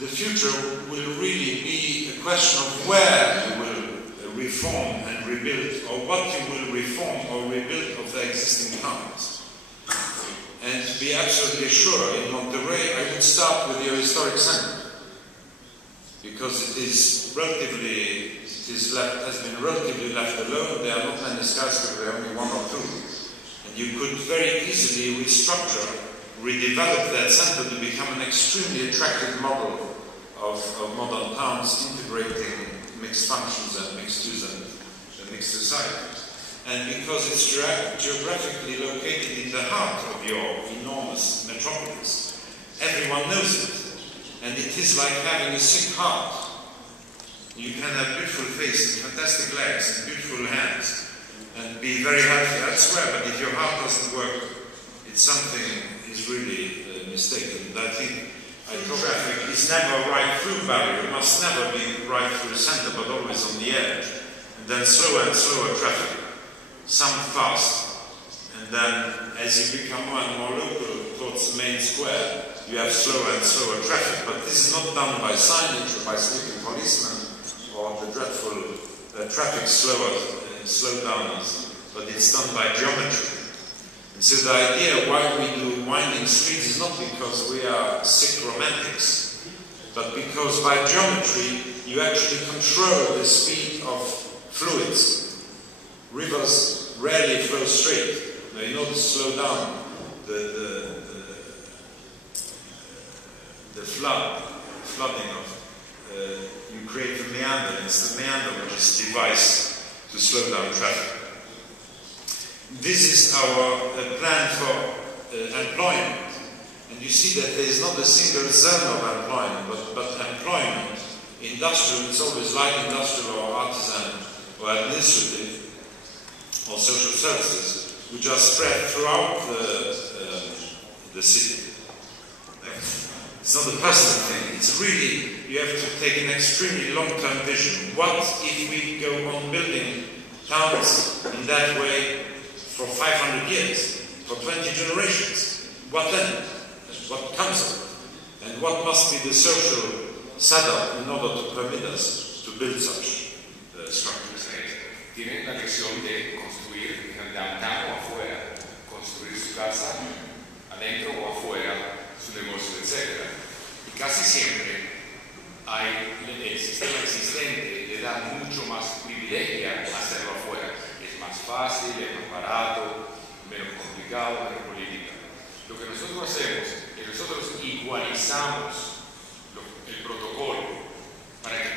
the future will really be a question of where you will reform and rebuild, or what you will reform or rebuild of the existing towns. And to be absolutely sure, in Monterrey, I would start with your historic center, because it is relatively, has been relatively left alone. There are not many skyscrapers, there are only one or two. And you could very easily restructure, redevelop that center to become an extremely attractive model of modern towns, integrating mixed functions and mixed use and mixed societies. And because it's geographically located in the heart of your enormous metropolis, everyone knows it. And it is like having a sick heart. You can have beautiful face and fantastic legs and beautiful hands and be very healthy elsewhere, but if your heart doesn't work, it's something is really mistaken. And I think traffic is never a right-through barrier. It must never be right through the center, but always on the edge. And then slower and slower traffic, some fast. And then as you become more and more local towards the main square, you have slower and slower traffic. But this is not done by signage or by sleeping policemen or the dreadful traffic slowdowns, but it's done by geometry. And so the idea why we do winding streets is not because we are sick romantics, but because by geometry you actually control the speed of fluids. Rivers rarely flow straight. Now, in order to slow down the flooding of you create the meander. It's the meander which is devised to slow down traffic. This is our plan for employment. And you see that there is not a single zone of employment, but employment, industrial, it's always light industrial or artisan or administrative or social services, which are spread throughout the city. It's not a personal thing. It's really, you have to take an extremely long-term vision. What if we go on building towns in that way for 500 years, for 20 generations? What then? What comes of it? And what must be the social setup in order to permit us to build such structures? Tienen la lección de construir en el downtown o afuera, construir su casa adentro o afuera, su negocio, etc. Y casi siempre el sistema existente le da mucho más privilegio a hacerlo afuera. Es más fácil, es más barato, menos complicado, menos política. Lo que nosotros hacemos es nosotros igualizamos el protocolo para que el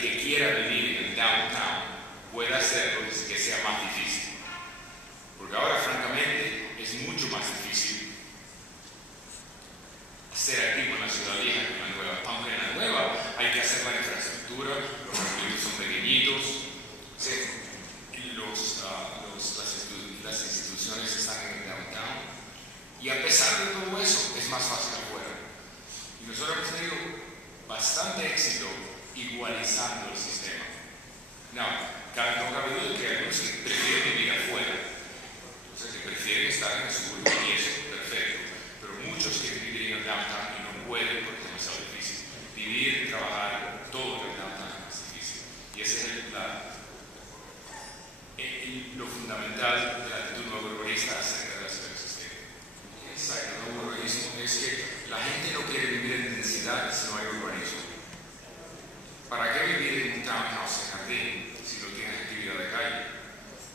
que quiera vivir en el downtown pueda hacerlo desde que sea más difícil. Porque ahora, francamente, es mucho más difícil ser activo en la ciudad vieja que en la nueva. Aunque en la nueva hay que hacer la infraestructura, los recorridos son pequeñitos, las instituciones están en el downtown, y a pesar de todo eso, es más fácil afuera. Y nosotros hemos tenido bastante éxito igualizando el sistema. No cabe duda que algunos que prefieren vivir afuera, o sea, que prefieren estar en el suburbio, y eso es perfecto, pero muchos quieren vivir en el downtown y no pueden porque es demasiado difícil. Vivir y trabajar todo en el downtown es más difícil. Y ese es lo fundamental de la actitud nuevo urbanista acerca de la ciudad existente. Exacto, el nuevo urbanismo es que la gente no quiere vivir en densidad si no hay urbanismo. ¿Para qué vivir en un townhouse en jardín si no tienes actividad de calle?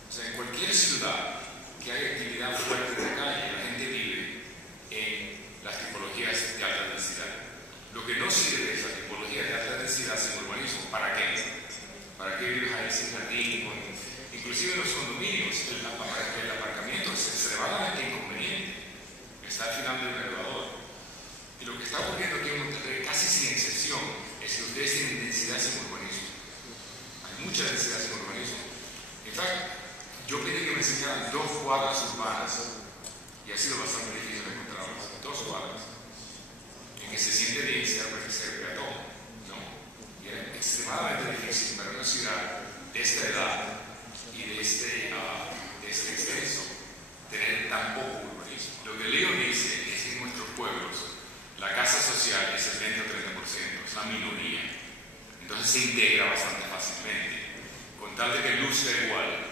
O sea, en cualquier ciudad que haya actividad fuerte de calle, la gente vive en las tipologías de alta densidad. Lo que no sirve es la tipología de alta densidad sin urbanismo. ¿Para qué? ¿Para qué vives ahí sin jardín? Inclusive en los condominios, el aparcamiento es extremadamente inconveniente. Está al final del elevador. Y lo que está ocurriendo aquí en Monterrey, casi sin excepción, es que ustedes tienen densidad sin urbanismo. Hay mucha densidad sin urbanismo. En fact, yo pedí que me enseñaran 2 cuadras urbanas, y ha sido bastante difícil encontrarlas. 2 cuadras, en que se siente bien ser peatón, ¿no? Y era extremadamente difícil para una ciudad de esta edad y de este extenso tener tan poco urbanismo. Lo que León dice es que en nuestros pueblos la casa social es el 20 o 30% una minoría. Entonces se integra bastante fácilmente. Con tal de que luzca igual,